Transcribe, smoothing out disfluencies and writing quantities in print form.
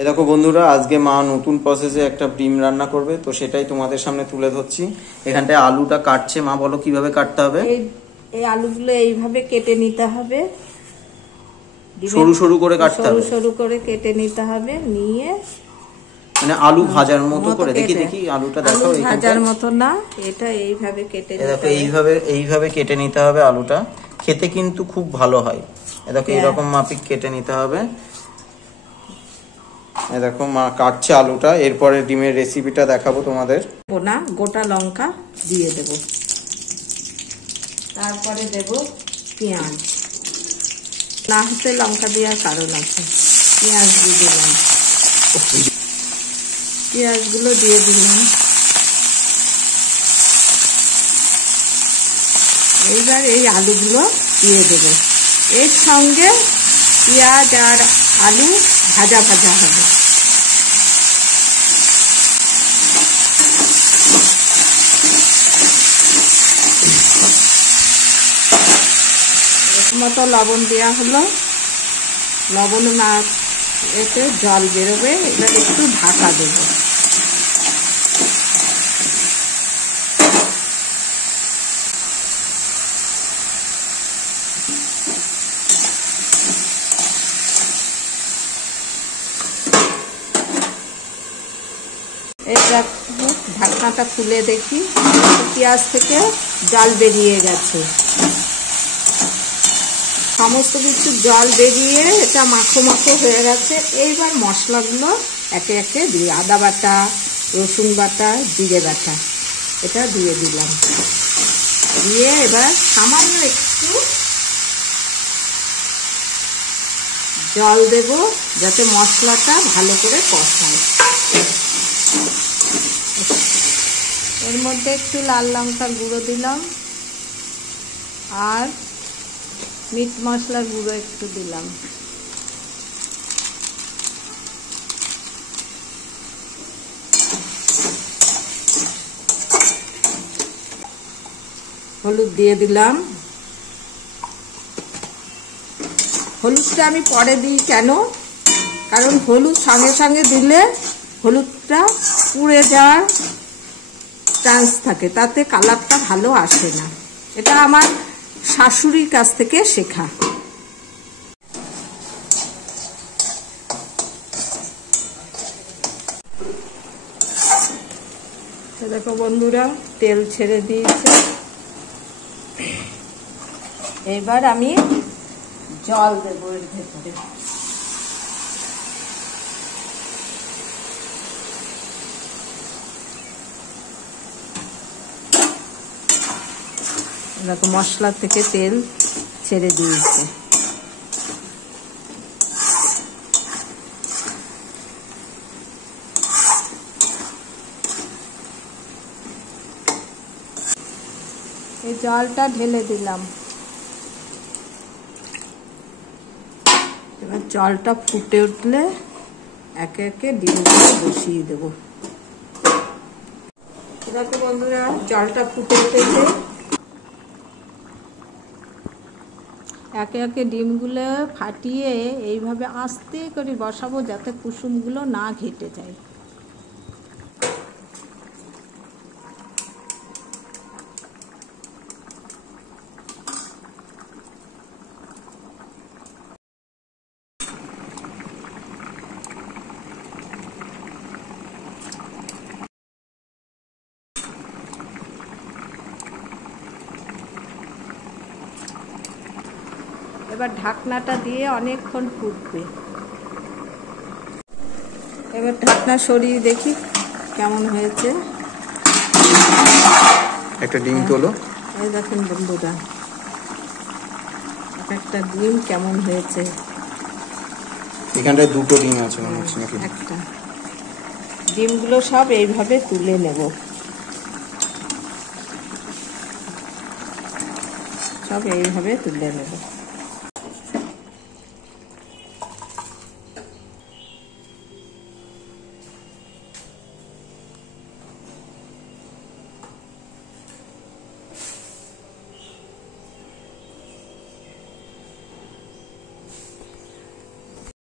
এ দেখো বন্ধুরা, আজকে মা নতুন প্রসেসে একটা ডিম রান্না করবে, তো সেটাই তোমাদের সামনে তুলে ধরছি। এখানটায় আলুটা কাটছে। মা বলো কিভাবে কাটতে হবে। এই আলুগুলো এইভাবে কেটে নিতে হবে, সরু সরু করে কাটতে হবে, সরু সরু করে কেটে নিতে হবে। নিয়ে মানে আলু ভাজার মতো করে। দেখি দেখি আলুটা দেখাও। ভাজার মতো না, এটা এইভাবে কেটে নিতে হবে। দেখো এইভাবে কেটে নিতে হবে আলুটা। খেতে কিন্তু খুব ভালো হয়। দেখো এরকম মাপিক কেটে নিতে হবে। দেখো মা কাটছে আলুটা। এরপরে ডিমের রেসিপিটা দেখাবো তোমাদের। না, গোটা লঙ্কা দিয়ে দেব, তারপরে দেব পেঁয়াজ। না হতে লঙ্কা দেওয়ার কারণ আছে। পেঁয়াজ দিয়ে দিলাম, পেঁয়াজগুলো দিয়ে দিলাম। এইবার এই আলুগুলো দিয়ে দেব। এর সঙ্গে পেঁয়াজ আর আলু ভাজা ভাজা হবে। মতো লবণ দেওয়া হলো। লবণ না এতে জল বেরোবে। এবার একটু ঢাকা দেব। এটা ঢাকনাটা খুলে দেখি, পেঁয়াজ থেকে জল বেরিয়ে গেছে। সমস্ত কিছু জল বেরিয়ে এটা মাখো মাখো হয়ে গেছে। এইবার মশলাগুলো একে একে দিয়ে, আদা বাটা, রসুন বাটা, জিরে বাটা, এটা দিয়ে দিলাম। দিয়ে এবার সামান্য একটু জল দেব, যাতে মশলাটা ভালো করে কষায়। এর মধ্যে একটু লাল লঙ্কার গুঁড়ো দিলাম, আর মিট মশলার গুঁড়ো একটু দিলাম। হলুদ দিয়ে দিলাম। হলুদটা আমি পরে দিই কেন, কারণ হলুদ সঙ্গে সঙ্গে দিলে হলুদটা পুড়ে যাওয়ার চান্স থাকে, তাতে কালারটা ভালো আসে না। এটা আমার শাশুড়ির কাছ থেকে শেখা। দেখো বন্ধুরা, তেল ছেড়ে দিয়েছে। এবার আমি জল দেব এর ভেতরে। দেখো মশলা থেকে তেল ছেড়ে দিয়েছে। এই জলটা ঢেলে দিলাম। এবার জলটা ফুটে উঠলে একে একে ডিমগুলো বসিয়ে দেব। দেখো বন্ধুরা, জলটা ফুটে উঠেছে। একে একে ডিমগুলো ফাটিয়ে এইভাবে আস্তে করে বসাবো, যাতে কুসুমগুলো না ঘেটে যায়। এবার ঢাকনাটা দিয়ে অনেকক্ষণ ফুটবে। এবার ঢাকনা সরিয়ে দেখি কেমন হয়েছে। একটা ডিম তোলো। এই দেখুন বন্ধুরা, একটা ডিম কেমন হয়েছে। এখানটায় দুটো ডিম আছে মনে হচ্ছে নাকি? একটা। ডিমগুলো সব এইভাবে তুলে নেব, সব এইভাবে তুলে নেব।